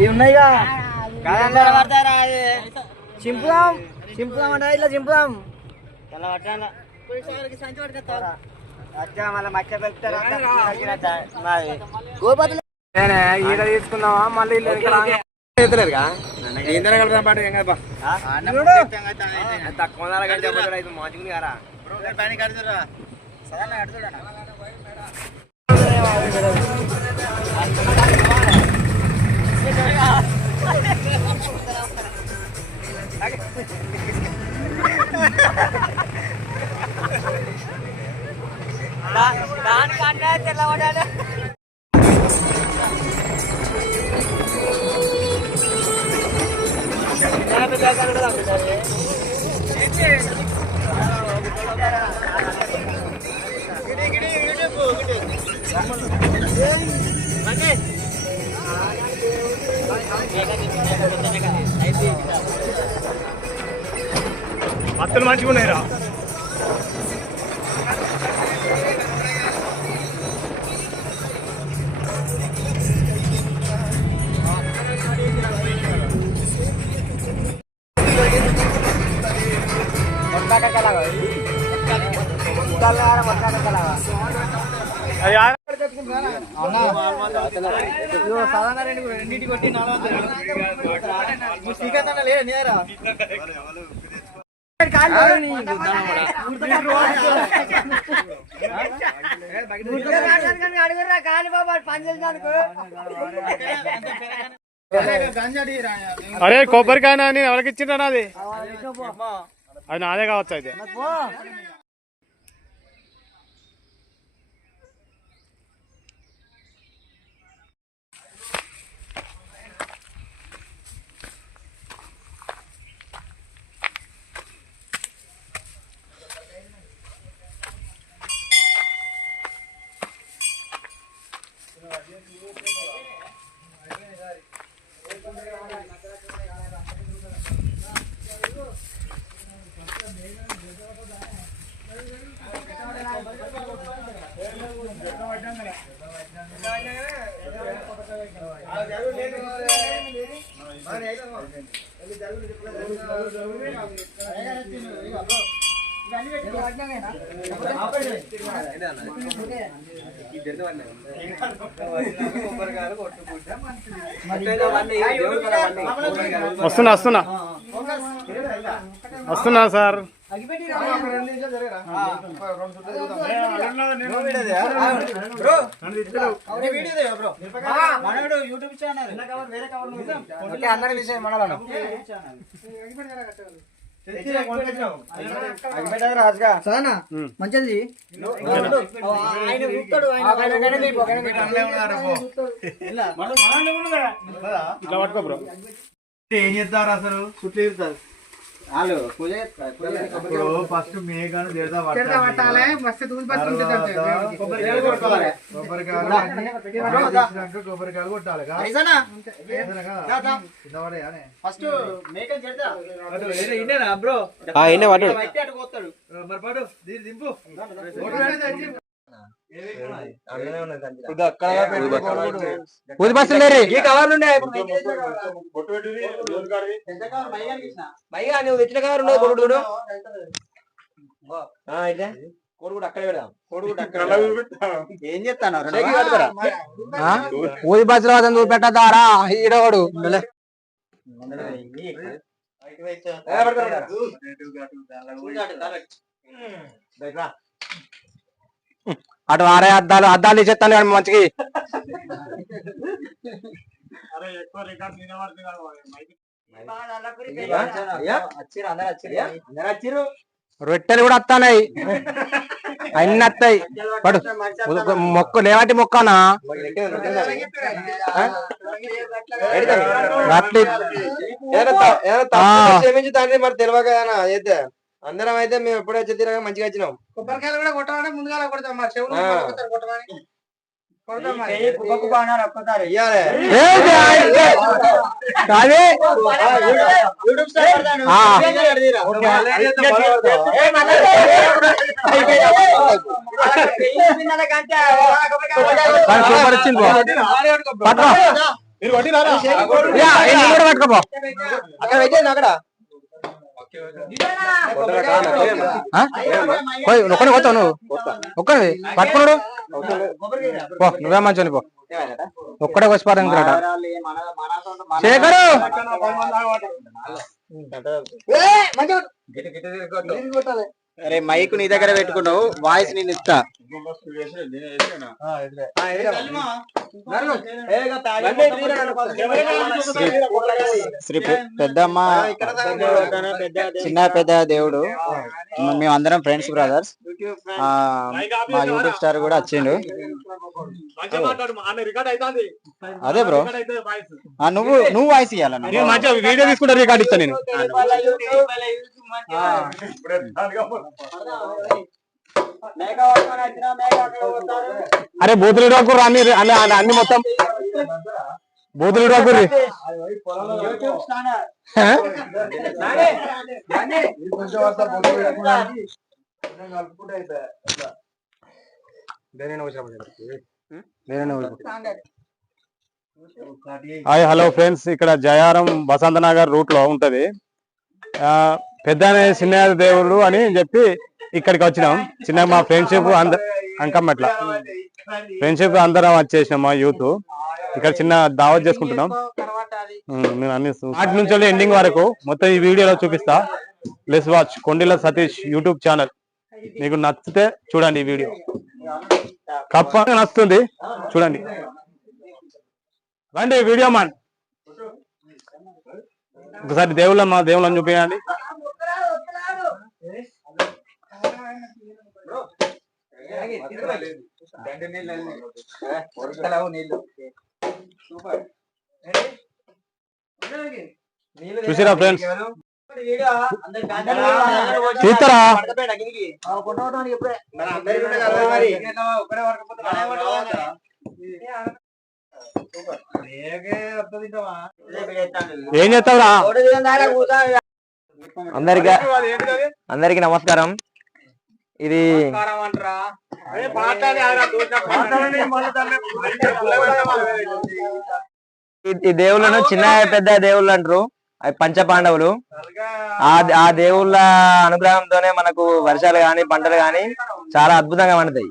ఇవి ఉన్నాయిగా చింపుదాం చింపుదాం అంటే ఇట్లా చింపుదాం గోపతులు ఈడ తీసుకుందామా మళ్ళీ తక్కువ మంచిగా కారా దానికన్నా తెల్లబడ్డాడు మత్తలు మంచిగా ఉన్నాయిరా రెండింటి కొట్టి 400 శ్రీకాంత్ లేదు నేరా అరే కొబ్బరికాయ నేను ఎవరికి ఇచ్చిండ్రా నాది అది నాదే కావచ్చు అయితే వస్తున్నా వస్తున్నా వస్తున్నా సార్ యూట్యూబ్ ఛానల్ అందరి విషయం మనలో మంచిది ఏం చేస్తారు అసలు చుట్టూ ఇస్తారు ఫస్ట్ మేఘాను కొబ్బరికాయలు కొట్టాలి బ్రో మరి పాటు దింపు ఊది బస్సులు నువ్వు తెచ్చిన కవర్ ఉన్నది కొడుడు కొడుకు అక్కడ పెడదాం ఏం చెప్తాను ఊది బస్సులో అతను పెట్టద్దారా ఈడవాడు అటు ఆరే అద్దాలు అద్దాలు చెప్తాను కానీ మంచికి రొట్టెలు కూడా వస్తాయి అన్ని వస్తాయి పడు మొక్క లేవాటి మొక్కనా మరి తెలియక అయితే అందరం అయితే మేము ఎప్పుడో వచ్చి తిరగా మంచిగా వచ్చినాం. కొబ్బరికాయలు కూడా కొట్టాలంటే ముందుగా కొడతాం మా చెవులు మీరు వడ్డీ రారా యా, ఏ నీళ్ళు కూడా పట్టుకోపో. అక్కడ పెట్టేయండి అక్కడ ఆ? పోయి, ఒక్కడే పోతావు నువ్వు ఒక్కడే పట్టుకున్నాడు పో, నువ్వే మంచి పో, ఒక్కడే వచ్చిపోతాం ఇంకట. శేఖరు అరే మైక్ నీ దగ్గర పెట్టుకున్నావు, వాయిస్ నేను ఇస్తా. శ్రీ పెద్దమ్మ చిన్న పెద్ద దేవుడు, మేమందరం ఫ్రెండ్స్ బ్రదర్స్. మా యూట్యూబ్ స్టార్ కూడా వచ్చిండు. అదే బ్రో, నువ్వు వాయిస్ ఇవ్వాలన్నా. నేను మంచిగా వీడియో తీసుకుంటా, రికార్డ్ ఇస్తా నేను. అరే బూతులు రాకుర్రు అన్ని అన్ని మొత్తం బూతులు రాకుర్రి. హాయ్ హలో ఫ్రెండ్స్, ఇక్కడ జయారం వసంత నగర్ రూట్ లో ఉంటది. పెద్ద చిన్న దేవుడు అని చెప్పి ఇక్కడికి వచ్చినాం. చిన్న మా ఫ్రెండ్షిప్ అంకమ్మట్ల ఫ్రెండ్షిప్ అందరం వచ్చేసినాం. మా యూత్ ఇక్కడ చిన్న దావత్ చేసుకుంటున్నాం. నేను అన్ని స్టార్ట్ నుంచి ఎండింగ్ వరకు మొత్తం ఈ వీడియోలో చూపిస్తా. Let's watch Kondila Satish YouTube channel. మీకు నచ్చితే చూడండి ఈ వీడియో, కప్ప నచ్చుతుంది చూడండి. రండి వీడియో మాన్, ఒకసారి మా దేవుళ్ళని చూపించండి. చూసిరా ఫ్రెండ్స్, తీస్తారా? ఏం చేస్తావురా? అందరికి నమస్కారం. ఇది ఈ దేవుళ్ళను చిన్న పెద్ద దేవుళ్ళు అంటారు. అవి పంచపాండవులు. ఆ దేవుళ్ళ అనుగ్రహంతోనే మనకు వర్షాలు గాని పంటలు గాని చాలా అద్భుతంగా పండుతాయి.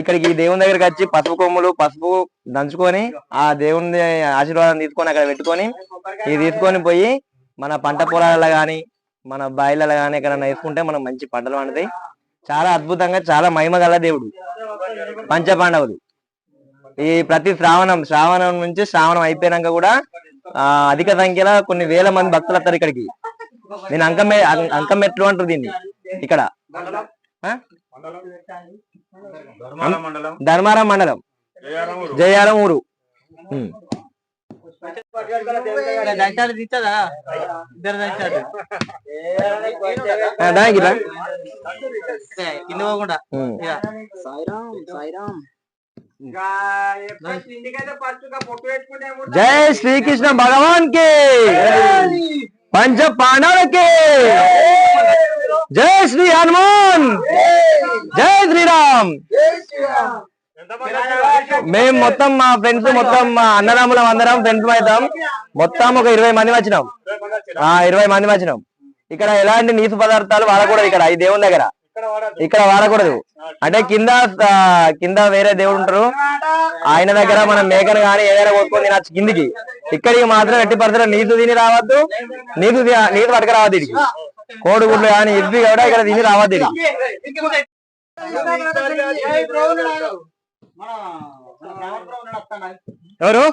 ఇక్కడికి ఈ దేవుని దగ్గరికి వచ్చి పసుపు దంచుకొని ఆ దేవుని ఆశీర్వాదం తీసుకొని అక్కడ పెట్టుకొని ఇది తీసుకొని పోయి మన పంట పొలాలలో గాని మన బాయిలలో గాని ఎక్కడన్నా వేసుకుంటే మనం మంచి పంటలు పండుతాయి. చాలా అద్భుతంగా చాలా మహిమ గల దేవుడు పంచపాండవులు. ఈ ప్రతి శ్రావణం నుంచి శ్రావణం అయిపోయినాక కూడా అధిక సంఖ్యలో కొన్ని వేల మంది భక్తులు వస్తారు ఇక్కడికి. నేను అంకమెట్లు అంటారు దీన్ని. ఇక్కడ ధర్మారం మండలం, జయారం ఊరు. జై శ్రీకృష్ణ భగవాన్ కి, పంచ పాండవులకి జై శ్రీ హనుమాన్, జై శ్రీరామ్. మేము మొత్తం మా ఫ్రెండ్స్ మొత్తం మా అన్నదమ్ములం అందరం ఫ్రెండ్స్ అవుతాం. మొత్తం ఒక 20 మంది వచ్చినాం. 20 మంది వచ్చినాం. ఇక్కడ ఎలాంటి నీసు పదార్థాలు వాడకూడదు. ఇక్కడ ఈ దేవుని దగ్గర ఇక్కడ వాడకూడదు. అంటే కింద వేరే దేవుడు ఉంటారు, ఆయన దగ్గర మనం మేకను కానీ ఏదైనా కొట్టుకొని తినచ్చు కిందికి. ఇక్కడికి మాత్రం ఎట్టి పరిస్థితుల్లో నీసు తిని రావద్దు, నీసు పట్టుకు రావద్దు. ఇడికి కోడిగుడ్లు కానీ ఇవి కూడా ఇక్కడ తిని రావద్దు. ఇడికి ఎవరు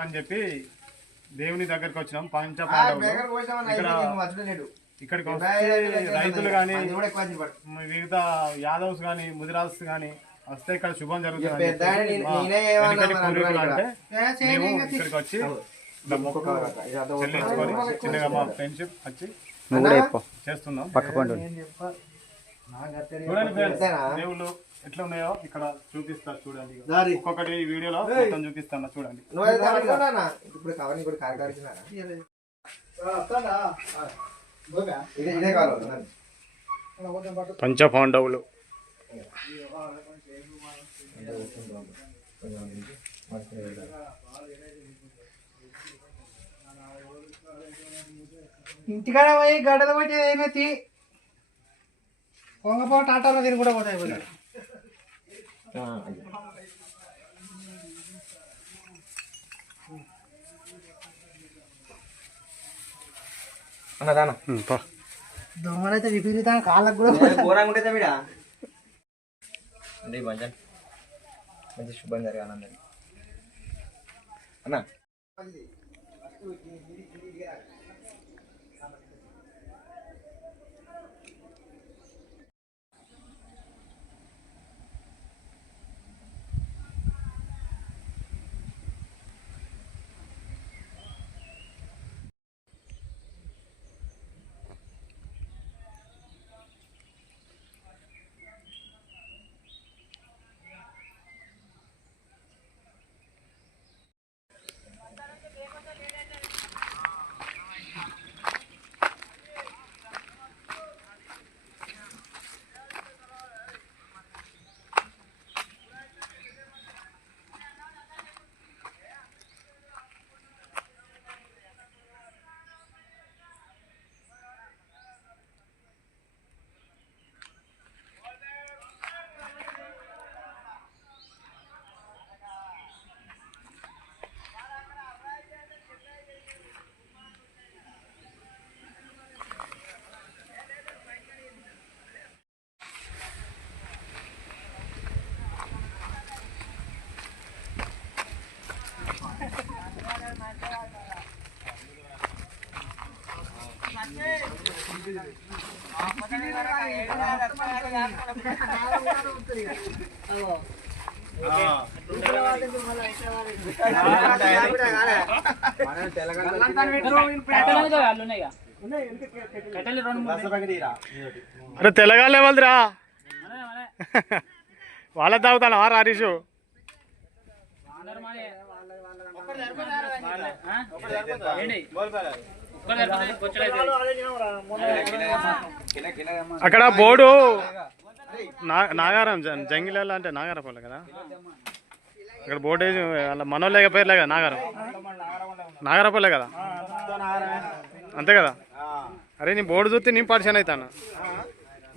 అని చెప్పి దేవుని దగ్గరికి వచ్చినాం. పంచ పాండవులు ఇక్కడికి వస్తే రైతులు గాని మిగతా యాదవ్స్ గాని ముదిరాజ్ గాని వస్తే ఇక్కడ శుభం జరుగుతుంది. అంటే మేము ఇక్కడికి వచ్చి చెల్లించుకొని చిన్నగా మా ఫ్రెండ్షిప్ వచ్చి చేస్తున్నాం. దేవుళ్ళు ఎట్లా ఉన్నాయో ఇక్కడ చూపిస్తా చూడండి. ఒక్కొక్కటి ఈ వీడియోలో మొత్తం చూపిస్తాను చూడండి. పంచపాండవులు. ఇంటికాడ పోయి గడ్డలు పోయి ఏమైతే పొంగపో టాటాలో తిరిగి కూడా పోతాయి పోయినాడు. అన్నదానా దొంగలైతే విపరీతంగా కాళ్ళకు కూడా ఘోరంగా ఉంటుంది వీడ అంటే మంచి శుభం జరగాలి అందరికి అన్న. అరే తెలంగాణ వాళ్ళదిరా వాళ్ళ తాగుతాను వారు హరీషు. అక్కడ బోర్డు నాగారం జంగిలాల అంటే నాగారపల్లి కదా, అక్కడ బోర్డు వేసి వాళ్ళ మనోళ్ళ పేర్లే కదా నాగారపల్లె కదా అంతే కదా. అరే నీ బోర్డు చూస్తే నేను పరిచయం అవుతాను,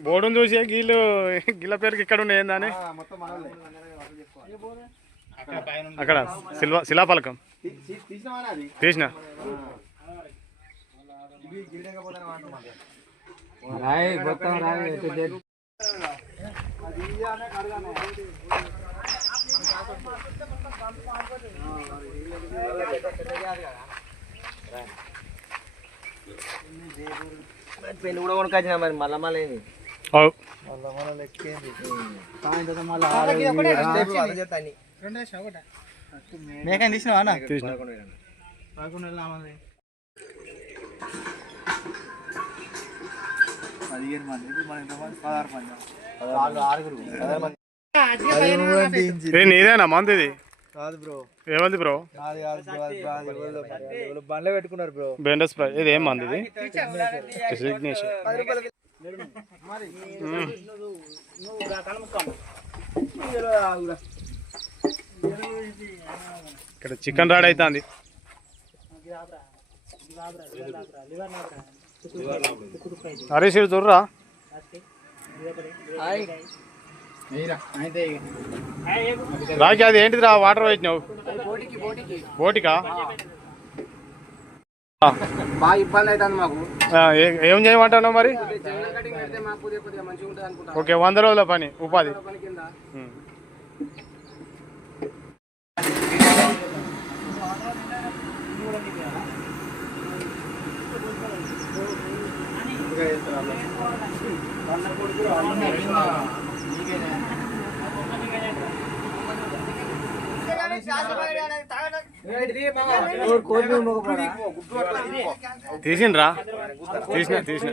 బోర్డును చూసి గిళ్ళ పేరుకి ఇక్కడ ఉండే ఏందని అక్కడ శిలాఫలకం తీసిన. పెళ్లి కూడా కొనుకొచ్చిన మరి మళ్ళా మళ్ళీ మేకని తీసినావా అన్న? తీసిన. నీదేనా మంది ఇది? కాదు బ్రో. ఏమంది బ్రో? బండ్లో పెట్టుకున్నారు బ్రో. బెండస్ ఫ్రై. ఇది ఏం మంది ఇది? సిగ్నేచర్. ఇక్కడ చికెన్ రాడ్ అవుతుంది. హరీష్ చూడరా రాకి, అది ఏంటిదిరా వాటర్ పెట్టినావు? బోటికా? బాగా ఇబ్బంది అవుతుంది మాకు. ఏం చేయమంటావు మరి? ఓకే, 100 రోజుల పని ఉపాధి. తీసిండ్రా? తీసిన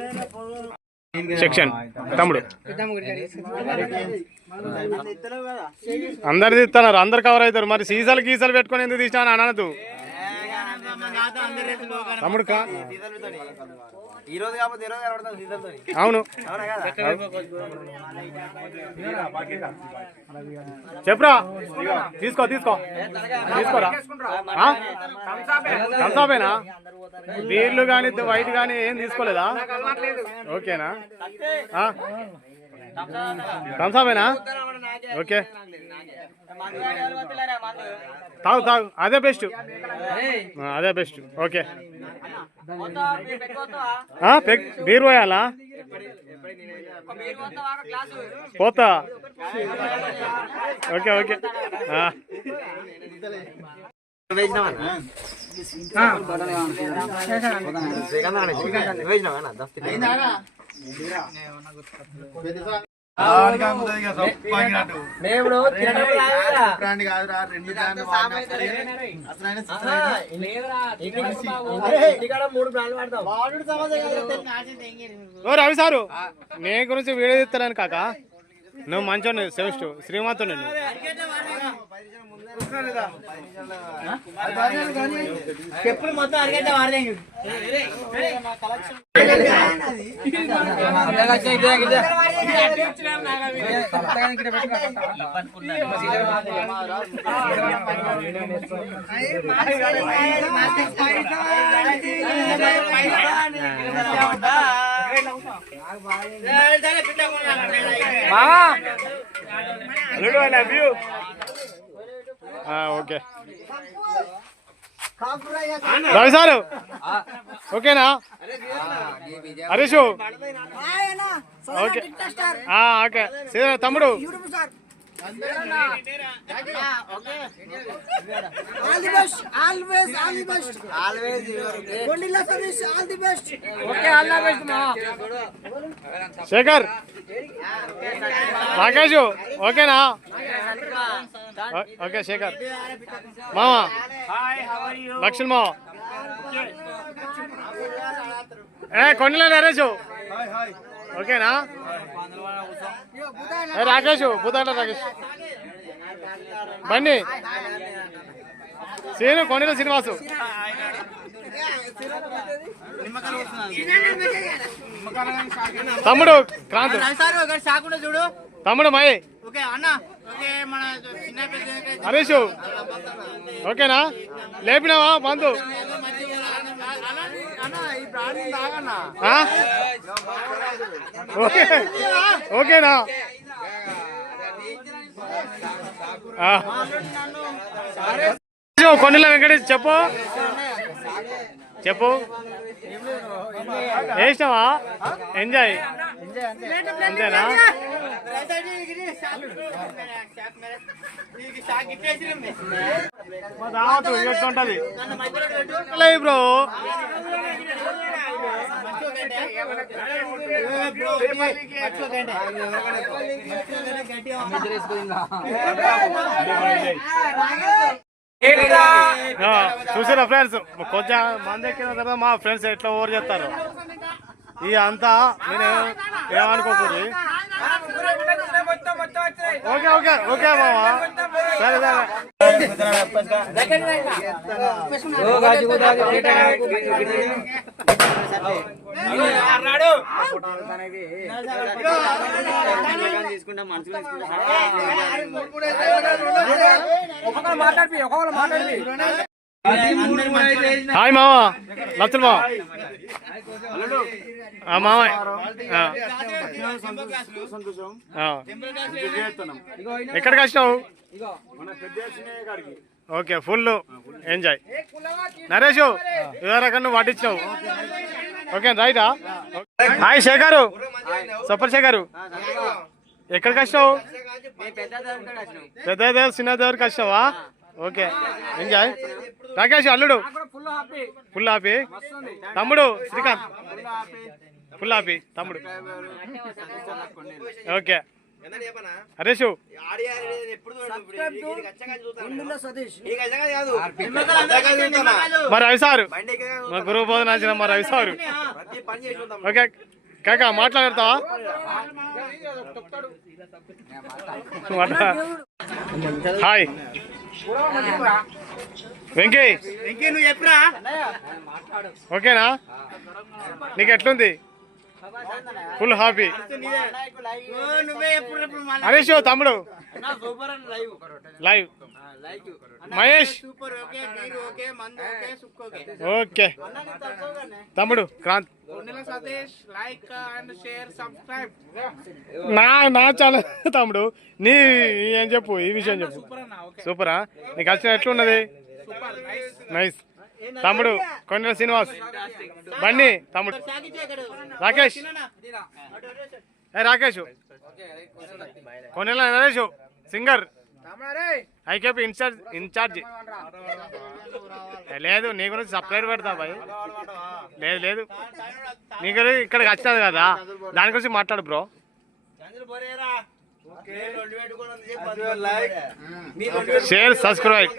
సెక్షన్ తమ్ముడు అందరు తీస్తున్నారు, అందరు కవర్ అవుతారు. మరి సీసాలు గీసాలు పెట్టుకొని ఎందుకు తీసినా అని అనదు తమ్ముడు. ఈ రోజు కాకపోతే ఈ రోజు కనబడతాం సీజన్తో. అవును అవునా కదా? చెప్పురా తీసుకోరా థమ్సాపేనా బీర్లు కానీ వైట్ కానీ ఏం తీసుకోలేదా? ఓకేనా థమ్సాపేనా? ఓకే తాగు అదే బెస్ట్ ఓకే బీర్ పోయాలా? పోతా ఓకే రవి సారు నీ గురించి వీడియో తీస్తాను కాక నువ్వు మంచోని సెమిస్టర్ శ్రీమంతుడు నేను చెప్పులు మొత్తం అరిగేట వాడదే ఓకే రవి సారు ఓకేనా? హరీష్ ఓకే ఓకే తమ్ముడు శేఖర్ రాకేష్ ఓకేనా? ఓకే శేఖర్ మామ లక్ష్మణ్ మామ కొండల నరేష్ ఓకేనా? రాకేష్ భూతాట రాకేష్ బండి శ్రీను కొండల శ్రీనివాసు తమ్ముడు క్రాంతి చూడు తమ్ముడు మై హరీష్ ఓకేనా? లేపినావా బంధు ఓకేనా? కొండల వెంకటేష్ చెప్పు వేసినావా? ఎంజాయ్ అంతేనా? ఉంటది బ్రో చూసారా ఫ్రెండ్స్? కొంచెం మంది ఎక్కిన తర్వాత మా ఫ్రెండ్స్ ఎట్లా ఓవర్ చేస్తారు ఇక అంతా నేను ఏమనుకోకూడదు. ఓకే ఓకే ఓకే మామా సరే హాయ్ మామా లచ్చల్ మామ మామయ్య ఎక్కడికి వచ్చినావు? Okay full enjoy. నరేష్ ఇదివరకు నువ్వు పట్టించినావు ఓకే రైటా? హాయ్ శేఖరు సూపర్ శేఖరు ఎక్కడికి వచ్చినావు? పెద్ద దేవ చిన్న దేవరికి వచ్చినావా? Okay enjoy. రాకేష్ అల్లుడు ఫుల్ హ్యాపీ. తమ్ముడు శ్రీకాంత్ ఫుల్ హ్యాపీ తమ్ముడు. ఓకే హరీష్ మరి రవి సారు మా గురువు బోధన నచ్చిన మరి రవి సారు ఓకే కాక మాట్లాడతావా? హాయ్ వెంకీ ఇంకే నువ్వు చెప్పురా ఓకేనా? నీకు ఎట్లుంది? Full happy. నువ్వే ఎప్పుడు హరీష్ తమ్ముడు లైవ్. మహేష్ సూపర్ ఓకే మీరు ఓకే మందు ఓకే సుక్ ఓకే ఓకే. తమ్ముడు Kranth Satish like and share subscribe నా ఛానల్. తమ్ముడు నీ ఏం చెప్పు, ఈ విషయం చెప్పు. సూపరా? నీకు వచ్చిన ఎట్లున్నది? నైస్. తమ్ముడు కొండల శ్రీనివాస్ బండి. తమ్ముడు రాకేష్. రాకేష్ కొండల నరేష్ సింగర్ ఐకేపీ ఇన్ఛార్జ్. లేదు నీ గురించి సపరేట్ పెడతా బాయ్. లేదు లేదు నీ గురించి ఇక్కడికి వచ్చినది కదా, దాని గురించి మాట్లాడు బ్రో. Share subscribe.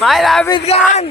మై రాబిద్ ఖాన్.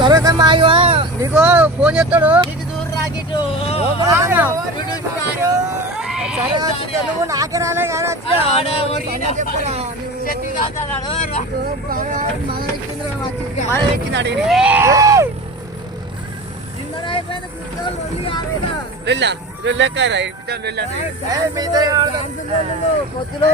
తర్వాత నీకు ఫోన్ చేస్తాడు నువ్వు నాకే రాలే పొద్దులో